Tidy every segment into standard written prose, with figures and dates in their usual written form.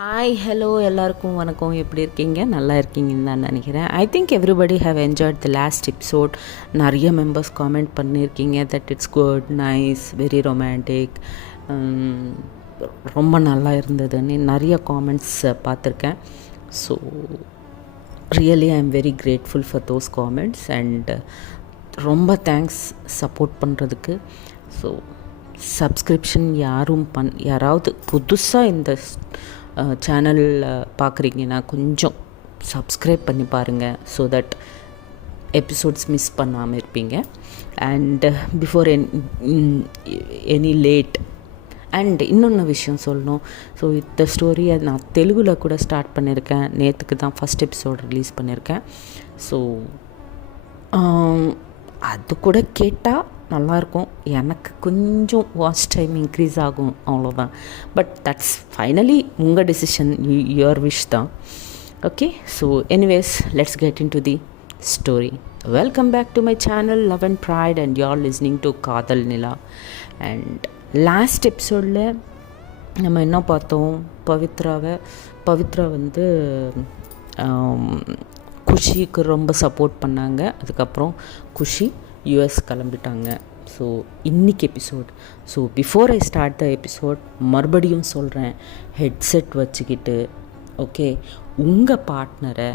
Hi hello எல்லாருக்கும் வணக்கம். எப்படி இருக்கீங்க? நல்லா இருக்கீங்கன்னு தான் நினைக்கிறேன். I think everybody have enjoyed the last episode. நிறைய மெம்பர்ஸ் காமெண்ட் பண்ணியிருக்கீங்க that it's good, nice, very romantic, ரொம்ப நல்லா இருந்ததுன்னு நிறைய காமெண்ட்ஸ் பார்த்துருக்கேன். So really I am very grateful for those comments and ரொம்ப தேங்க்ஸ் சப்போர்ட் பண்ணுறதுக்கு. ஸோ சப்ஸ்கிரிப்ஷன் யாராவது புதுசாக இந்த சேனலில் பார்க்குறீங்கன்னா கொஞ்சம் சப்ஸ்கிரைப் பண்ணி பாருங்கள். ஸோ தட் எபிசோட்ஸ் மிஸ் பண்ணாமல் இருப்பீங்க. And before any late and இன்னொன்று விஷயம் சொல்லணும். ஸோ இந்த ஸ்டோரியை நான் தெலுங்கில் கூட ஸ்டார்ட் பண்ணியிருக்கேன். நேற்றுக்கு தான் ஃபஸ்ட் எபிசோட் ரிலீஸ் பண்ணியிருக்கேன். ஸோ அது கூட கேட்டால் நல்லாயிருக்கும். எனக்கு கொஞ்சம் வாட்ச் டைம் இன்க்ரீஸ் ஆகும், அவ்வளோதான். பட் தட்ஸ் ஃபைனலி உங்கள் டெசிஷன், யுவர் விஷ் தான். Okay, so anyways let's get in to the story. Welcome back to my channel love and pride and you are listening to Kadhal Nila. And last எபிசோடில் நம்ம என்ன பார்த்தோம்? பவித்ரா வந்து குஷிக்கு ரொம்ப சப்போர்ட் பண்ணாங்க. அதுக்கப்புறம் குஷி யூஎஸ் கிளம்பிட்டாங்க. ஸோ இன்றைக்கி episode. So before I start the episode மறுபடியும் சொல்கிறேன், ஹெட்செட் வச்சுக்கிட்டு ஓகே, உங்கள் பார்ட்னரை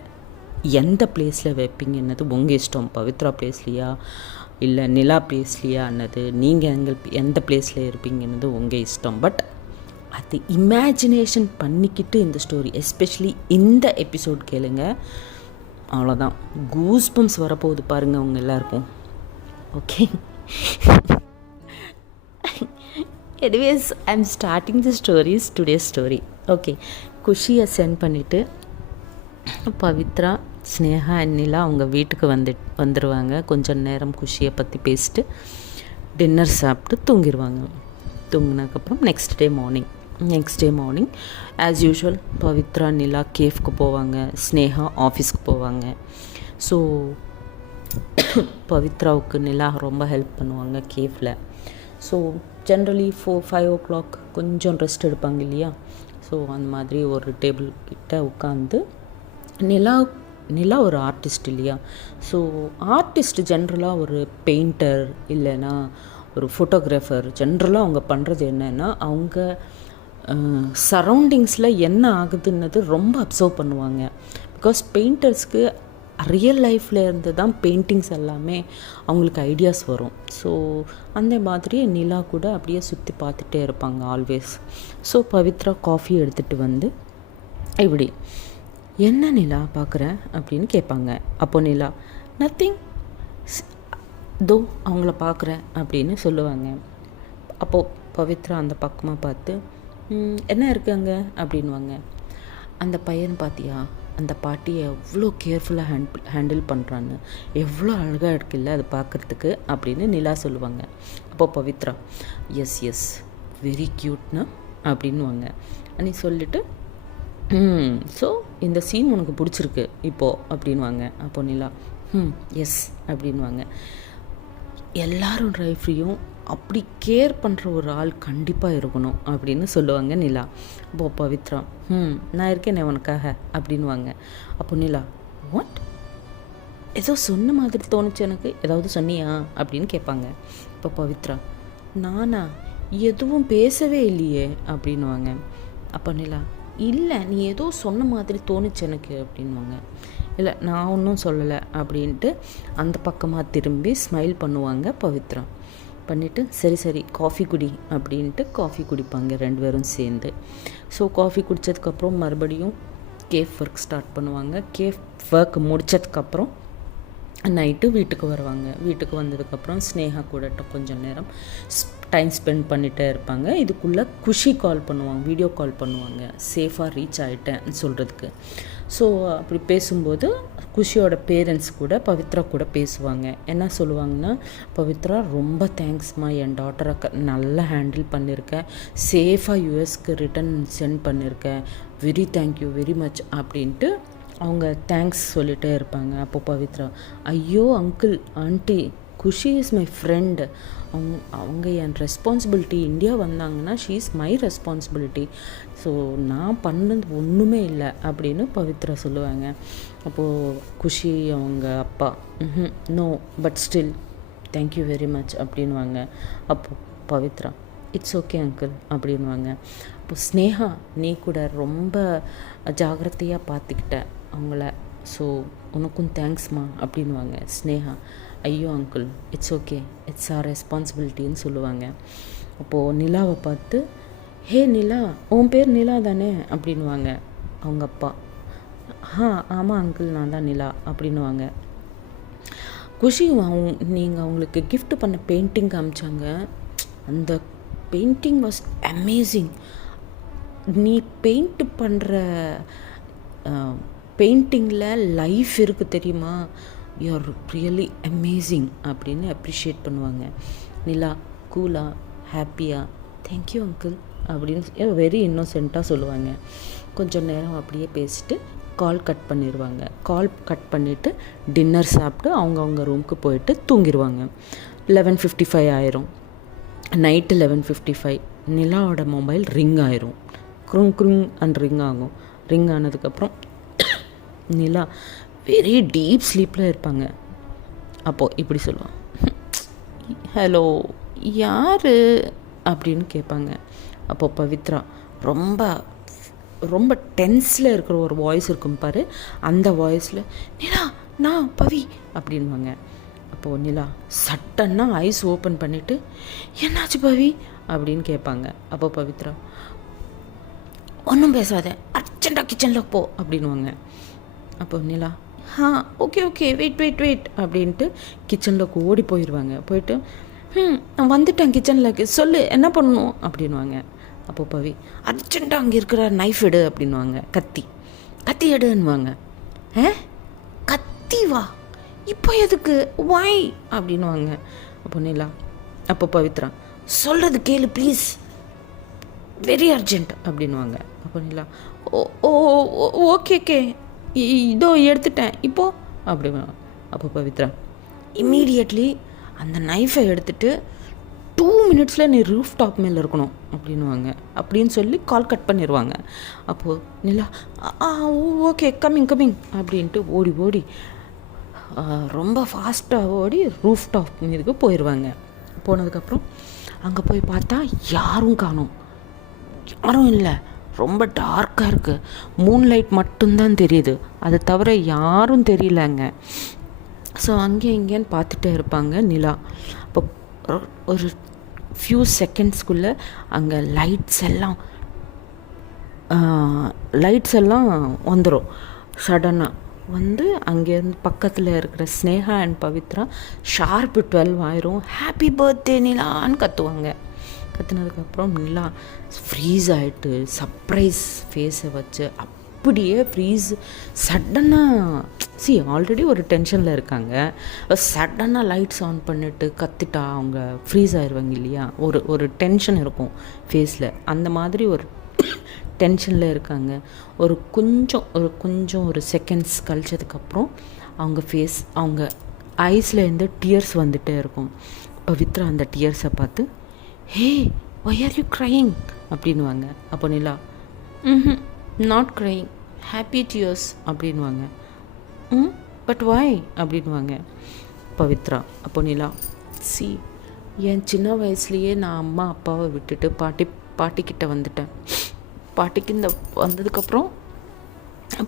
எந்த பிளேஸில் வைப்பீங்கன்னது உங்கள் இஷ்டம். பவித்ரா பிளேஸ்லையா இல்லை நிலா பிளேஸ்லையா அன்னது நீங்கள் எந்த பிளேஸில் இருப்பீங்கன்னது உங்கள் இஷ்டம். பட் அது இமேஜினேஷன் பண்ணிக்கிட்டு இந்த ஸ்டோரி, எஸ்பெஷலி இந்த எபிசோட் கேளுங்க. அவ்வளோதான், கூஸ் பம்ப்ஸ் வரப்போகுது பாருங்கள் அவங்க எல்லாருக்கும். Okay, anyways I'm starting the stories, today's story. Okay, குஷியை சென்ட் பண்ணிவிட்டு பவித்ரா, ஸ்னேகா அண்ட் நிலா அவங்க வீட்டுக்கு வந்துடுவாங்க. கொஞ்சம் நேரம் குஷியை பற்றி பேசிட்டு டின்னர் சாப்பிட்டு தூங்கிடுவாங்க. தூங்கினதுக்கப்புறம் next day morning as usual Pavithra Nila கேஃப்க்கு போவாங்க, ஸ்னேகா ஆஃபீஸ்க்கு போவாங்க. ஸோ பவித்ராவுக்கு நிலா ரொம்ப ஹெல்ப் பண்ணுவாங்க கேஃபில். ஸோ ஜென்ரலி 4-5 o'clock கொஞ்சம் ரெஸ்ட் எடுப்பாங்க இல்லையா? ஸோ அந்த மாதிரி ஒரு டேபிள் கிட்ட உட்காந்து நிலா ஒரு ஆர்டிஸ்ட் இல்லையா? ஸோ ஆர்டிஸ்ட் ஜென்ரலாக ஒரு பெயிண்டர் இல்லைன்னா ஒரு ஃபோட்டோகிராஃபர், ஜென்ரலாக அவங்க பண்ணுறது என்னென்னா அவங்க சரௌண்டிங்ஸில் என்ன ஆகுதுன்னது ரொம்ப அப்சர்வ் பண்ணுவாங்க. பிகாஸ் பெயிண்டர்ஸ்க்கு ரியல் லைஃப்பில் இருந்து தான் பெயிண்டிங்ஸ் எல்லாமே அவங்களுக்கு ஐடியாஸ் வரும். ஸோ அந்த மாதிரி நிலா கூட அப்படியே சுற்றி பார்த்துட்டே இருப்பாங்க ஆல்வேஸ். ஸோ பவித்ரா காஃபி எடுத்துகிட்டு வந்து இப்படி, என்ன நிலா பார்க்குற அப்படின்னு கேட்பாங்க. அப்போ நிலா நத்திங், தோ அவங்கள பார்க்குறேன் அப்படின்னு சொல்லுவாங்க. அப்போது பவித்ரா அந்த பக்கமாக பார்த்து, என்ன இருக்குங்க அப்படின்வாங்க. அந்த பையன் பார்த்தியா, அந்த பாட்டியை எவ்வளோ கேர்ஃபுல்லாக ஹேண்டில் பண்ணுறான்னு, எவ்வளோ அழகாக இருக்குல்ல அது பார்க்குறதுக்கு அப்படின்னு நிலா சொல்லுவாங்க. அப்போ பவித்ரா எஸ் வெரி க்யூட்னா அப்படின்வாங்க. அன்றைக்கி சொல்லிவிட்டு ஸோ இந்த சீன் உனக்கு பிடிச்சிருக்கு இப்போது அப்படின்வாங்க. அப்போ நிலா எஸ் அப்படின்வாங்க. எல்லாரும் லைஃப்லையும் அப்படி கேர் பண்ணுற ஒரு ஆள் கண்டிப்பாக இருக்கணும் அப்படின்னு சொல்லுவாங்க நிலா. அப்போ பவித்ரா நான் இருக்கேனே உனக்காக அப்படின்வாங்க. அப்போ நிலா வாட், ஏதோ சொன்ன மாதிரி தோணுச்சு எனக்கு, ஏதாவது சொன்னியா அப்படின்னு கேட்பாங்க. இப்போ பவித்ரா நானா எதுவும் பேசவே இல்லையே அப்படின்வாங்க. அப்போ நிலா இல்லை நீ ஏதோ சொன்ன மாதிரி தோணுச்சு எனக்கு அப்படின்வாங்க. இல்லை நான் ஒன்றும் சொல்லலை அப்படின்ட்டு அந்த பக்கமாக திரும்பி ஸ்மைல் பண்ணுவாங்க பவித்ரா. பண்ணிவிட்டு சரி காஃபி குடி அப்படின்ட்டு காஃபி குடிப்பாங்க ரெண்டு பேரும் சேர்ந்து. ஸோ காஃபி குடித்ததுக்கப்புறம் மறுபடியும் கேஃப் ஒர்க் ஸ்டார்ட் பண்ணுவாங்க. கேஃப் ஒர்க் முடித்ததுக்கப்புறம் நைட்டு வீட்டுக்கு வருவாங்க. வீட்டுக்கு வந்ததுக்கப்புறம் ஸ்னேகா கூட கொஞ்சம் நேரம் டைம் ஸ்பெண்ட் பண்ணிகிட்டே இருப்பாங்க. இதுக்குள்ளே குஷி கால் பண்ணுவாங்க, வீடியோ கால் பண்ணுவாங்க, சேஃபாக ரீச் ஆகிட்டேன்னு சொல்கிறதுக்கு. ஸோ அப்படி பேசும்போது குஷியோட பேரண்ட்ஸ் கூட பவித்ரா கூட பேசுவாங்க. என்ன சொல்லுவாங்கன்னா, பவித்ரா ரொம்ப தேங்க்ஸ்மா, என் டாட்டரை நல்லா ஹேண்டில் பண்ணியிருக்கேன், சேஃபாக யூஎஸ்க்கு ரிட்டன் சென்ட் பண்ணியிருக்கேன், வெரி தேங்க்யூ வெரி மச் அப்படின்ட்டு அவங்க தேங்க்ஸ் சொல்லிகிட்டே இருப்பாங்க. அப்போ பவித்ரா ஐயோ uncle aunty Khushi is my friend, அவங்க என் ரெஸ்பான்சிபிலிட்டி. இந்தியா வந்தாங்கன்னா she is my responsibility. So நான் பண்ணது ஒன்றுமே இல்லை அப்படின்னு பவித்ரா சொல்லுவாங்க. அப்போது குஷி அவங்க அப்பா no but still thank you very much அப்படின்வாங்க. அப்போது பவித்ரா இட்ஸ் ஓகே அங்கிள் அப்படின்வாங்க. அப்போ ஸ்னேகா நீ கூட ரொம்ப ஜாகிரதையாக பார்த்துக்கிட்ட அவங்கள, ஸோ உனக்கும் தேங்க்ஸ்மா அப்படின்வாங்க. ஸ்னேகா ஐயோ uncle it's okay, it's our ரெஸ்பான்சிபிலிட்டின்னு சொல்லுவாங்க. அப்போது நிலாவை பார்த்து ஹே நிலா, உன் பேர் நிலா தானே அப்படின்வாங்க அவங்க அப்பா. ஆமாம் அங்கிள் நான் தான் நிலா அப்படின்வாங்க. குஷி நீங்கள் அவங்களுக்கு கிஃப்ட் பண்ண பெயிண்டிங் காமிச்சாங்க, அந்த பெயிண்டிங் வாஸ் அமேசிங். நீ பெயிண்ட் பண்ணுற பெயிண்டிங்கில் லைஃப் இருக்குது தெரியுமா, யூ ஆர் ரியலி அமேசிங் அப்படின்னு அப்ரிஷியேட் பண்ணுவாங்க. நிலா கூலாக ஹாப்பியாக தேங்க்யூ அங்கிள் அப்படின்னு வெரி இன்னோசென்ட்டாக சொல்லுவாங்க. கொஞ்சம் நேரம் அப்படியே பேசிட்டு கால் கட் பண்ணிடுவாங்க. கால் கட் பண்ணிவிட்டு டின்னர் சாப்பிட்டு அவங்க ரூமுக்கு போயிட்டு தூங்கிடுவாங்க. 11:55 ஆயிரும். நைட்டு 11:55 நிலாவோட மொபைல் ரிங் ஆயிரும். குருங் அண்ட் ரிங் ஆகும். ரிங் ஆனதுக்கப்புறம் நிலா வெரி டீப் ஸ்லீப்பில் இருப்பாங்க. அப்போது இப்படி சொல்லுவாங்க, ஹலோ யார் அப்படின்னு கேட்பாங்க. அப்போது பவித்ரா ரொம்ப ரொம்ப டென்ஸில் இருக்கிற ஒரு வாய்ஸ் இருக்கும் பாரு, அந்த வாய்ஸில் நிலா நான் பவி அப்படின்வாங்க. அப்போது நிலா சட்டன்னா ஐஸ் ஓப்பன் பண்ணிவிட்டு என்னாச்சு பவி அப்படின்னு கேட்பாங்க. அப்போ பவித்ரா ஒன்றும் பேசாத, அர்ஜென்ட்டாக கிச்சனில் போ அப்படின்வாங்க. அப்போ நிலா ஓகே வெயிட் அப்படின்ட்டு கிச்சனில் ஓடி போயிடுவாங்க. போயிட்டு நான் வந்துட்டேன் கிச்சனில், சொல்லு என்ன பண்ணணும் அப்படின்வாங்க. அப்போ பவி அர்ஜென்ட்டாக அங்கே இருக்கிற நைஃப் எடு அப்படின்வாங்க. கத்தி எடுன்னுவாங்க. கத்தி வா இப்போ எதுக்கு, வாய் அப்படின்வாங்க. அப்போ நிலா அப்போ பவித்ரா சொல்கிறது கேளு ப்ளீஸ், வெரி அர்ஜென்ட் அப்படின்வாங்க. அப்போ நிலா ஓகே இதோ எடுத்துட்டேன் இப்போ அப்படின்னா. அப்போ பவித்ரா இம்மீடியட்லி அந்த நைஃபை எடுத்துகிட்டு 2 minutesல நீ ரூஃப் டாப் மேலே இருக்கணும் அப்படின்வாங்க. அப்படின்னு சொல்லி கால் கட் பண்ணிடுவாங்க. அப்போது நிலா ஓகே கம்மிங் அப்படின்ட்டு ஓடி ரொம்ப ஃபாஸ்ட்டாக ஓடி ரூஃப் டாப் மீதுக்கு போயிடுவாங்க. போனதுக்கப்புறம் அங்கே போய் பார்த்தா யாரும் காணோம், யாரும் இல்லை, ரொம்ப டார்க்காக இருக்குது, மூன்லைட் மட்டும்தான் தெரியுது, அதை தவிர யாரும் தெரியலங்க. ஸோ அங்கேயும் இங்கேன்னு பார்த்துட்டே இருப்பாங்க நிலா. அப்போ ஒரு ஃபியூ செகண்ட்ஸ்குள்ளே அங்கே லைட்ஸ் எல்லாம் வந்துடும். சடனாக வந்து அங்கேருந்து பக்கத்தில் இருக்கிற ஸ்னேகா அண்ட் பவித்ரா ஷார்ப்பு 12 ஆயிரும். ஹாப்பி பர்த்டே நிலான்னு கத்துவாங்க. கற்றுனதுக்கப்புறம் நிலா ஃப்ரீஸ் ஆகிட்டு சர்ப்ரைஸ் ஃபேஸை வச்சு அப்படியே ஃப்ரீஸ் சடனாக ஆல்ரெடி ஒரு டென்ஷனில் இருக்காங்க, சடனாக லைட்ஸ் ஆன் பண்ணிவிட்டு கத்திட்டா அவங்க ஃப்ரீஸ் ஆயிடுவாங்க இல்லையா, ஒரு டென்ஷன் இருக்கும் ஃபேஸில். அந்த மாதிரி ஒரு டென்ஷனில் இருக்காங்க. ஒரு கொஞ்சம் ஒரு செகண்ட்ஸ் கழிச்சதுக்கப்புறம் அவங்க ஐஸ்லேருந்து டியர்ஸ் வந்துகிட்டே இருக்கும். பவித்ரா அந்த டியர்ஸை பார்த்து ஹே why are you crying அப்படின்வாங்க. அப்போ நிலா நாட் crying, happy tears அப்படின்வாங்க. பட் why அப்படின்வாங்க பவித்ரா. அப்போ நிலா என் சின்ன வயசுலேயே நான் அம்மா அப்பாவை விட்டுட்டு பாட்டிக்கிட்ட வந்துட்டேன். பாட்டிக்கு வந்ததுக்கப்புறம்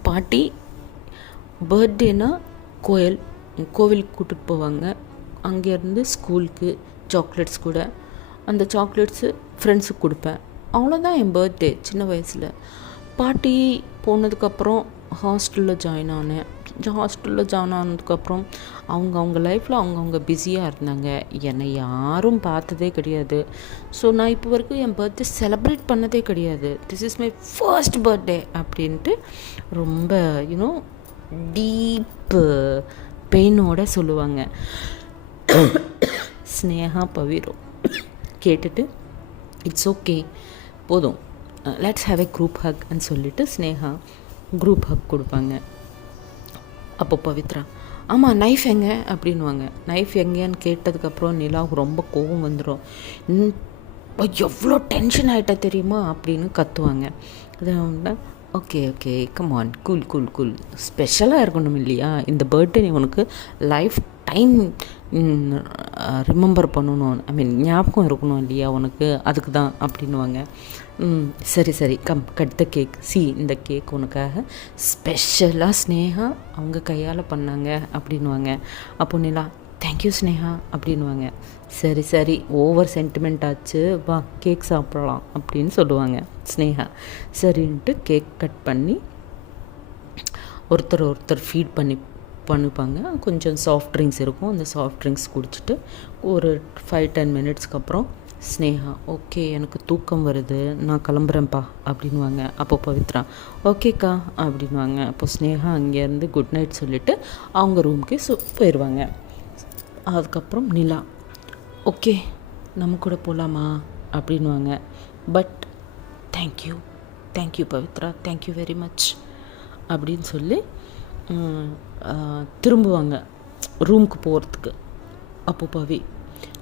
பாட்டி பர்த்டேனா கோவிலுக்கு கூட்டிகிட்டு போவாங்க. அங்கேருந்து ஸ்கூலுக்கு சாக்லேட்ஸ் கூட, அந்த சாக்லேட்ஸு ஃப்ரெண்ட்ஸுக்கு கொடுப்பேன். அவ்வளோதான் என் பர்த்டே சின்ன வயசில். பாட்டி போனதுக்கப்புறம் ஹாஸ்டலில் ஜாயின் ஆனேன். ஹாஸ்டலில் ஜாயின் ஆனதுக்கப்புறம் அவங்க லைஃப்பில் அவங்க பிஸியாக இருந்தாங்க. என்னை யாரும் பார்த்ததே கிடையாது. ஸோ நான் இப்போ வரைக்கும் என் பர்த்டே செலிப்ரேட் பண்ணதே கிடையாது. This is my first birthday அப்படின்ட்டு ரொம்ப டீப் பெயினோட சொல்லுவாங்க. ஸ்னேகா பவிரோ கேட்டுட்டு இட்ஸ் ஓகே போதும், லெட்ஸ் ஹேவ் எ குரூப் ஹக்ன்னு சொல்லிவிட்டு ஸ்னேகா குரூப் ஹக் கொடுப்பாங்க. அப்போ பவித்ரா ஆமாம் நைஃப் எங்கே அப்படின்வாங்க. நைஃப் எங்கேன்னு கேட்டதுக்கப்புறம் நிலாவுக்கு ரொம்ப கோவம் வந்துடும். எவ்வளோ டென்ஷன் ஆகிட்டா தெரியுமா அப்படின்னு கத்துவாங்க. அது okay okay come on cool cool cool, ஸ்பெஷலாக இருக்கணும் இல்லையா, இந்த பர்த்டே நீ உனக்கு லைஃப் டைம் ரிமெம்பர் பண்ணணும், ஐ மீன் ஞாபகம் இருக்கணும் இல்லையா உனக்கு, அதுக்கு தான் அப்படின்வாங்க. சரி சரி கட் த கேக், இந்த கேக் உனக்காக ஸ்பெஷலாக ஸ்னேகா அவங்க கையால் பண்ணாங்க அப்படின்வாங்க. அப்போ நிலா தேங்க்யூ ஸ்னேகா அப்படின்வாங்க. சரி சரி ஓவர் சென்டிமெண்ட் ஆச்சு, வா கேக் சாப்பிட்லாம் அப்படின்னு சொல்லுவாங்க ஸ்னேகா. சரின்ட்டு கேக் கட் பண்ணி ஒருத்தர் ஃபீட் பண்ணிப்பாங்க. கொஞ்சம் சாஃப்ட் ட்ரிங்க்ஸ் இருக்கும், அந்த சாஃப்ட் ட்ரிங்க்ஸ் குடிச்சிட்டு ஒரு 5-10 மினிட்ஸ்க்கு அப்புறம் ஸ்னேகா ஓகே எனக்கு தூக்கம் வருது நான் கிளம்புறேன்ப்பா அப்படின்வாங்க. அப்போ பவித்ரா ஓகேக்கா அப்படின்வாங்க. அப்போ ஸ்னேகா அங்கேருந்து குட் நைட் சொல்லிவிட்டு அவங்க ரூமுக்கு போயிடுவாங்க. அதுக்கப்புறம் நிலா ஓகே நம்ம கூட போகலாமா அப்படின்வாங்க. But thank you Pavithra, thank you very much அப்படின்னு சொல்லி திரும்புவாங்க ரூமுக்கு போகிறதுக்கு. அப்போ பவி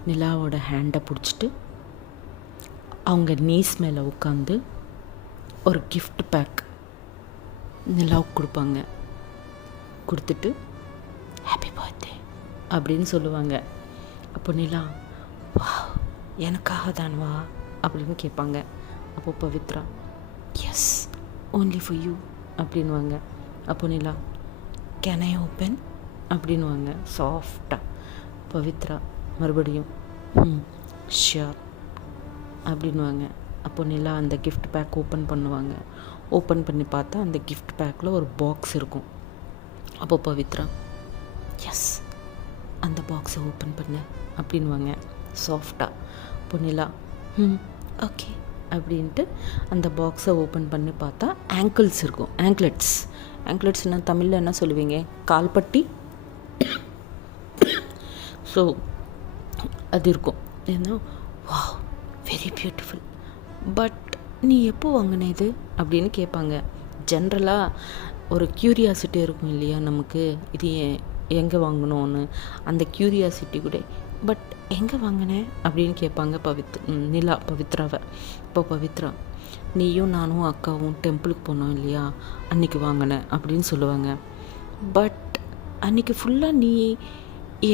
நிலாவோட ஹேண்டை பிடிச்சிட்டு அவங்க நீஸ் மேலே உட்காந்து ஒரு கிஃப்ட் பேக் நிலாவுக்கு கொடுப்பாங்க. கொடுத்துட்டு ஹாப்பி பர்த்டே அப்படின்னு சொல்லுவாங்க. அப்போ நிலா வா எனக்காக தான் வா அப்படின்னு கேட்பாங்க. அப்போ Pavithra yes only for you அப்படின்வாங்க. அப்போ நிலா கேன் ஐ ஓப்பன் அப்படின்வாங்க சாஃப்டாக. பவித்ரா மறுபடியும் ஷியோர் அப்படின்வாங்க. அப்போ நிலா அந்த கிஃப்ட் பேக் ஓப்பன் பண்ணுவாங்க. ஓப்பன் பண்ணி பார்த்தா அந்த கிஃப்ட் பேக்கில் ஒரு பாக்ஸ் இருக்கும். அப்போ பவித்ரா எஸ் அந்த பாக்ஸை ஓப்பன் பண்ண அப்படின்வாங்க சாஃப்டாக. அப்போ நிலா ஓகே அப்படின்ட்டு அந்த பாக்ஸை ஓப்பன் பண்ணி பார்த்தா ஆங்கிள்ஸ் இருக்கும். ஆங்க்லெட்ஸ்னால் தமிழில் என்ன சொல்லுவீங்க, கால்பட்டி. ஸோ அது இருக்கும். ஏன்னா வா வெரி பியூட்டிஃபுல், பட் நீ எப்போ வாங்கின இது அப்படின்னு கேட்பாங்க. ஜென்ரலாக ஒரு க்யூரியாசிட்டி இருக்கும் இல்லையா நமக்கு, இது எங்கே வாங்கினோன்னு அந்த க்யூரியாசிட்டி கூட. பட் எங்கே வாங்கினேன் அப்படின்னு கேட்பாங்க நிலா பவித்ராவை. இப்போ பவித்ரா நீயும் நானும் அக்காவும் டெம்பிளுக்கு போனோம் இல்லையா, அன்றைக்கி வாங்கினேன் அப்படின்னு சொல்லுவாங்க. பட் அன்றைக்கி ஃபுல்லாக நீ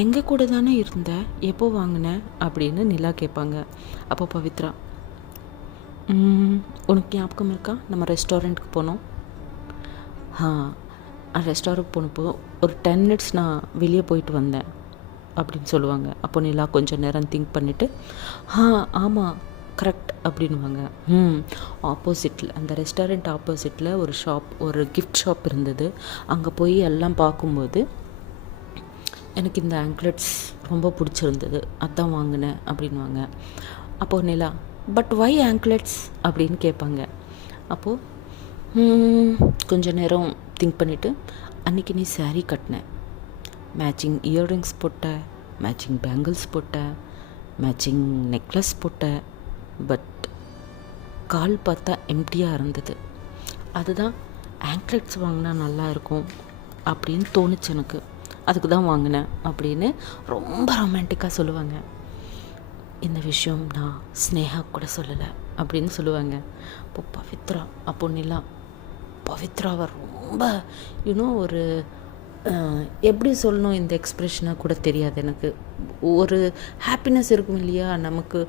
எங்கள் கூட தானே இருந்த, எப்போ வாங்கின அப்படின்னு நிலா கேட்பாங்க. அப்போ பவித்ரா உனக்கு ஞாபகம் இருக்கா நம்ம ரெஸ்டாரண்ட்டுக்கு போனோம், ரெஸ்டாரண்ட் போனப்போ ஒரு 10 மினிட்ஸ் நான் வெளியே போயிட்டு வந்தேன் அப்படின்னு சொல்லுவாங்க. அப்போ நிலா கொஞ்சம் நேரம் திங்க் பண்ணிவிட்டு ஆமாம் கரெக்ட் அப்படின்வாங்க. ஆப்போசிட்டில் அந்த ரெஸ்டாரண்ட் ஆப்போசிட்டில் ஒரு கிஃப்ட் ஷாப் இருந்தது. அங்கே போய் எல்லாம் பார்க்கும்போது எனக்கு இந்த ஆங்க்லெட்ஸ் ரொம்ப பிடிச்சிருந்தது, அதான் வாங்கினேன் அப்படின்வாங்க. அப்போது நிலா பட் வை ஆங்க்லெட்ஸ் அப்படின்னு கேட்பாங்க. அப்போது கொஞ்சம் நேரம் திங்க் பண்ணிவிட்டு அன்றைக்கி நீ சாரீ கட்டினேன், மேட்சிங் இயர்ரிங்ஸ் போட்ட, மேட்சிங் பேங்கிள்ஸ் போட்ட, மேட்சிங் நெக்லஸ் போட்ட, பட் கால் பார்த்தா எம்டியாக இருந்தது. அதுதான் ஆங்க்லெட்ஸ் வாங்கினா நல்லா இருக்கும் அப்படின்னு தோணுச்சு எனக்கு, அதுக்கு தான் வாங்கினேன் அப்படின்னு ரொம்ப ரொமான்டிக்காக சொல்லுவாங்க. இந்த விஷயம் நான் ஸ்னேகா கூட சொல்லலை அப்படின்னு சொல்லுவாங்க. அப்போ பவித்ரா அப்போ நிலா பவித்ராவை ரொம்ப ஒரு எப்படி சொல்லணும் இந்த எக்ஸ்ப்ரெஷனை கூட தெரியாது எனக்கு. ஒரு ஹாப்பினஸ் இருக்கும் இல்லையா நமக்கு,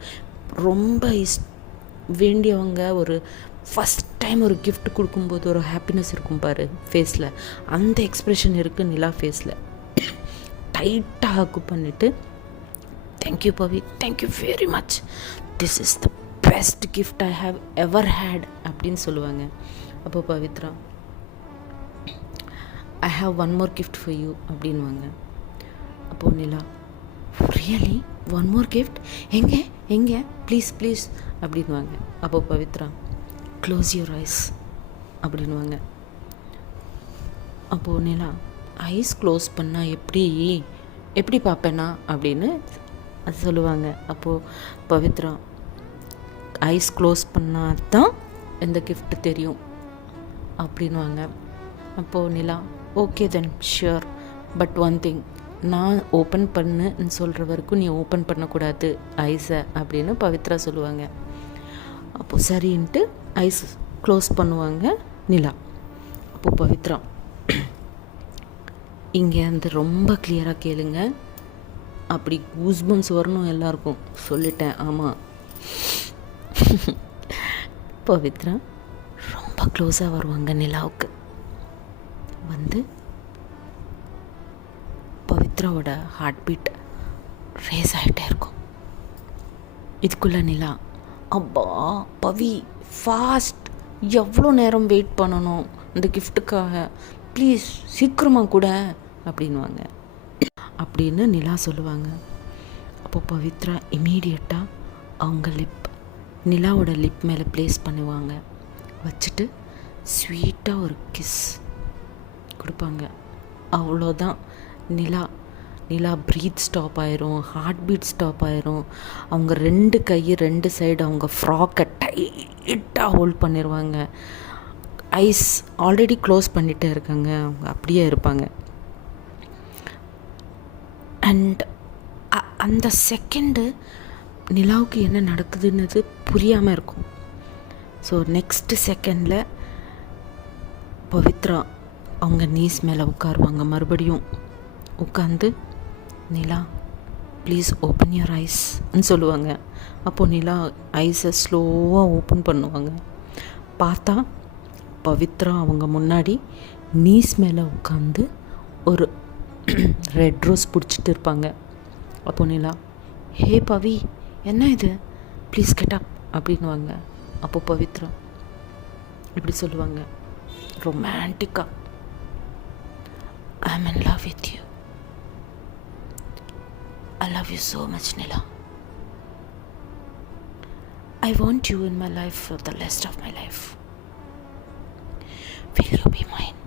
ரொம்ப வேண்டியவங்க ஒரு ஃபஸ்ட் டைம் ஒரு கிஃப்ட் கொடுக்கும்போது ஒரு ஹாப்பினஸ் இருக்கும் பாரு ஃபேஸில், அந்த எக்ஸ்ப்ரெஷன் இருக்குது நிலா ஃபேஸில். டைட்டாக ஹக்கு பண்ணிவிட்டு thank you Pavi, thank you very much, this is the best gift I have ever had அப்படின்னு சொல்லுவாங்க. அப்போ Pavithra I have one more gift for you அப்படின்வாங்க. அப்போது Nila really one more gift, எங்கே ப்ளீஸ் அப்படின்வாங்க. அப்போது பவித்ரா க்ளோஸ் யுவர் ஐஸ் அப்படின்வாங்க. அப்போது நிலா ஐஸ் க்ளோஸ் பண்ணால் எப்படி பார்ப்பேனா அப்படின்னு அது சொல்லுவாங்க. அப்போது பவித்ரா ஐஸ் க்ளோஸ் பண்ணால் தான் இந்த கிஃப்ட் தெரியும் அப்படின்வாங்க. அப்போது Nila okay then sure but one thing, நான் ஓப்பன் பண்ணுன்னு சொல்கிற வரைக்கும் நீ ஓப்பன் பண்ணக்கூடாது ஐஸை அப்படின்னு பவித்ரா சொல்லுவாங்க. அப்போது சரின்ட்டு ஐஸ் க்ளோஸ் பண்ணுவாங்க நிலா. அப்போது பவித்ரா, இங்கேருந்து ரொம்ப கிளியராக கேளுங்க, அப்படி கூஸ்பம்ஸ் வரணும் எல்லாருக்கும், சொல்லிட்டேன். ஆமாம். பவித்ரா ரொம்ப க்ளோஸாக வருவாங்க நிலாவுக்கு. வந்து பவித்ராவோட ஹார்ட் பீட் ரேஸ் ஆகிட்டே இருக்கும். இதுக்குள்ளே நிலா, அப்பா பவி ஃபாஸ்ட், எவ்வளோ நேரம் வெயிட் பண்ணணும் இந்த கிஃப்ட்டுக்காக, ப்ளீஸ் சீக்கிரமாக கூட அப்படின்வாங்க. அப்படின்னு நிலா சொல்லுவாங்க. அப்போ பவித்ரா இமீடியட்டாக அவங்க நிலாவோட லிப் மேலே ப்ளேஸ் பண்ணுவாங்க. வச்சுட்டு ஸ்வீட்டாக ஒரு கிஸ் கொடுப்பாங்க. அவ்வளோதான். நிலா ப்ரீத் ஸ்டாப் ஆயிரும், ஹார்ட் பீட் ஸ்டாப் ஆயிரும். அவங்க 2 கை 2 சைடு அவங்க ஃப்ராக்கை டைட்டாக ஹோல்ட் பண்ணிடுவாங்க. ஐஸ் ஆல்ரெடி க்ளோஸ் பண்ணிகிட்டே இருக்காங்க, அவங்க அப்படியே இருப்பாங்க. அண்ட் அந்த செகண்டு நிலாவுக்கு என்ன நடக்குதுன்னு புரியாமல் இருக்கும். ஸோ நெக்ஸ்ட்டு செகண்டில் பவித்ரா அவங்க நீஸ் மேலே உட்காருவாங்க. மறுபடியும் உட்காந்து, நிலா ப்ளீஸ் ஓப்பன் யுவர் ஐஸ்ன்னு சொல்லுவாங்க. அப்போது நிலா ஐஸை ஸ்லோவாக ஓப்பன் பண்ணுவாங்க. பார்த்தா பவித்ரா அவங்க முன்னாடி நீஸ் மேலே உட்காந்து ஒரு ரெட் ரோஸ் பிடிச்சிட்டு இருப்பாங்க. அப்போ நிலா, ஹே பவி, என்ன இது, ப்ளீஸ் கெட் அப் அப்படின்வாங்க. அப்போ பவித்ரா இப்படி சொல்லுவாங்க ரொமான்டிக்காக, I am in love with you, I love you so much Nila, I want you in my life for the rest of my life, will you be mine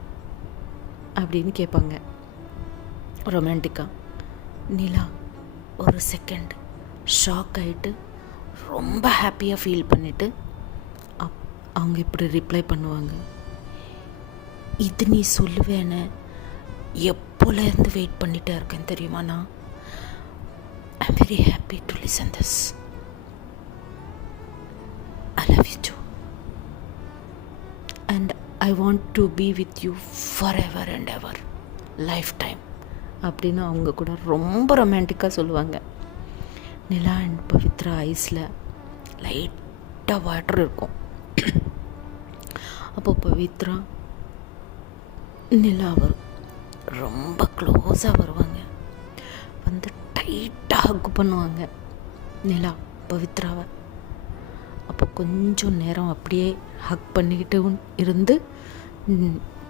அப்படின்னு கேட்பாங்க ரொமான்டிக்காக. நிலா ஒரு செகண்ட் ஷாக் ஆகிட்டு ரொம்ப ஹாப்பியாக ஃபீல் பண்ணிவிட்டு அவங்க இப்படி ரிப்ளை பண்ணுவாங்க, இது நீ சொல்லுவேன்னு எப்போலேருந்து வெயிட் பண்ணிகிட்டே இருக்கேன் தெரியுமா, நான் I am very happy to listen this, I love you too and I want to be with you for ever and ever, life time அப்படின்னு அவங்க கூட ரொம்ப ரொமான்டிக்காக சொல்லுவாங்க. நிலா அண்ட் பவித்ரா ஐஸில் லைட்டாக வாட்டர் இருக்கும். அப்போ பவித்ரா நிலா ரொம்ப க்ளோஸாக வருவாங்க. வந்து டைட்டாக ஹக் பண்ணுவாங்க நிலா பவித்ராவை. அப்போ கொஞ்சம் நேரம் அப்படியே ஹக் பண்ணிக்கிட்டு இருந்து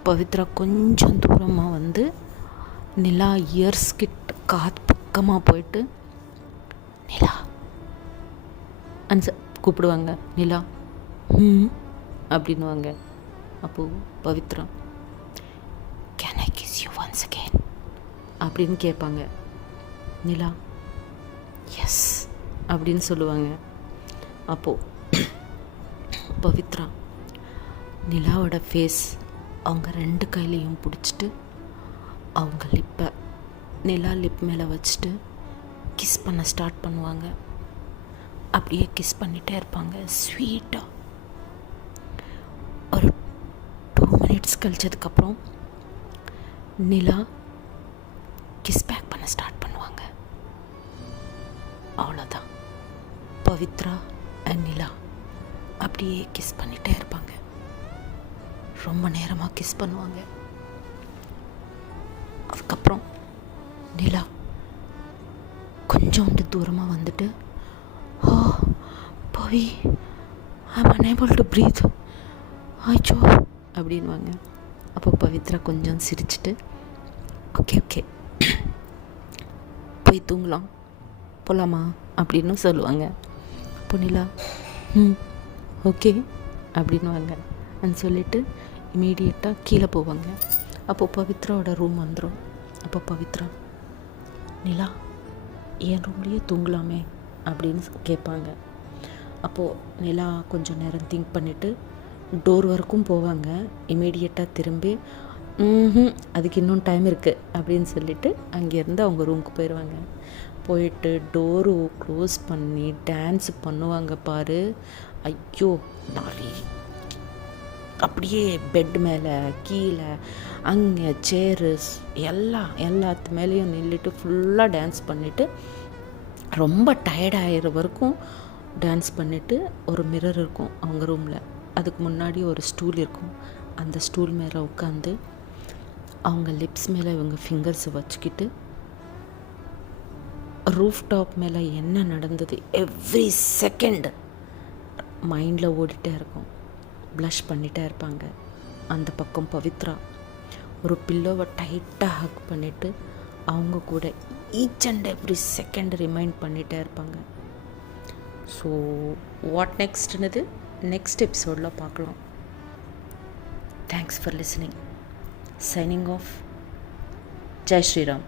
பவித்ரா கொஞ்சம் தூரமாக வந்து நிலா இயர்ஸ் கிட்ட காது பக்கமாக போயிட்டு நிலா கூப்பிடுவாங்க. நிலா அப்படின்வாங்க. அப்போது Pavithra, can I kiss you once again அப்படின்னு கேட்பாங்க. நிலா எஸ் அப்படின்னு சொல்லுவாங்க. அப்போது பவித்ரா நிலாவோட ஃபேஸ் அவங்க 2 கையிலையும் பிடிச்சிட்டு அவங்க லிப்பை நிலா லிப் மேலே வச்சுட்டு கிஸ் பண்ண ஸ்டார்ட் பண்ணுவாங்க. அப்படியே கிஸ் பண்ணிகிட்டே இருப்பாங்க ஸ்வீட்டாக. ஒரு 2 மினிட்ஸ் கழிச்சதுக்கப்புறம் நிலா கிஸ் பேக் பண்ண ஸ்டார்ட் பண்ணுவாங்க. அவ்வளோதான். பவித்ரா அண்ட் நிலா அப்படியே கிஸ் பண்ணிகிட்டே இருப்பாங்க. ரொம்ப நேரமாக கிஸ் பண்ணுவாங்க. அதுக்கப்புறம் நிலா கொஞ்சோண்டு தூரமாக வந்துட்டு, ஓ பவி, ஐ அம் அன்ஏபிள் டு ப்ரீத், ஆச்சோ அப்படின்வாங்க. அப்போ பவித்ரா கொஞ்சம் சிரிச்சிட்டு, ஓகே ஓகே போய் தூங்கலாம், போகலாமா அப்படின்னு சொல்லுவாங்க. அப்போ நிலா ஓகே அப்படின்வாங்க. అని சொல்லிவிட்டு இமீடியட்டாக கீழே போவாங்க. அப்போது பவித்ராவோட ரூம் வந்துடும். அப்போ பவித்ரா, நிலா என் ரூம்லேயே தூங்கலாமே அப்படின்னு கேட்பாங்க. அப்போது நிலா கொஞ்சம் நேரம் திங்க் பண்ணிவிட்டு டோர் வரைக்கும் போவாங்க. இமீடியட்டாக திரும்பி அதுக்கு இன்னும் டைம் இருக்குது அப்படின்னு சொல்லிவிட்டு அங்கேருந்து அவங்க ரூமுக்கு போயிடுவாங்க. போயிட்டு டோரு க்ளோஸ் பண்ணி டான்ஸ் பண்ணுவாங்க பாரு. ஐயோ, நிறைய அப்படியே பெட் மேலே கீழே அங்கே சேர்ஸ் எல்லாத்து மேலேயும் நின்றுட்டு ஃபுல்லாக டான்ஸ் பண்ணிவிட்டு ரொம்ப டயர்டாகிற வரைக்கும் டான்ஸ் பண்ணிவிட்டு ஒரு மிரர் இருக்கும் அவங்க ரூமில். அதுக்கு முன்னாடி ஒரு ஸ்டூல் இருக்கும். அந்த ஸ்டூல் மேலே உட்காந்து அவங்க லிப்ஸ் மேலே இவங்க ஃபிங்கர்ஸை வச்சுக்கிட்டு ரூஃப் டாப் மேலே என்ன நடந்தது எவ்ரி செகண்ட் மைண்டில் ஓடிட்டே இருக்கும். ப்ளஷ் பண்ணிகிட்டே இருப்பாங்க. அந்த பக்கம் பவித்ரா ஒரு பில்லோவை டைட்டாக ஹக் பண்ணிவிட்டு அவங்க கூட each and every second remind பண்ணிகிட்டே இருப்பாங்க. ஸோ வாட் நெக்ஸ்ட்னது நெக்ஸ்ட் எபிசோடில் பார்க்கலாம். Thanks for listening. Signing off. ஜெய் ஸ்ரீராம்.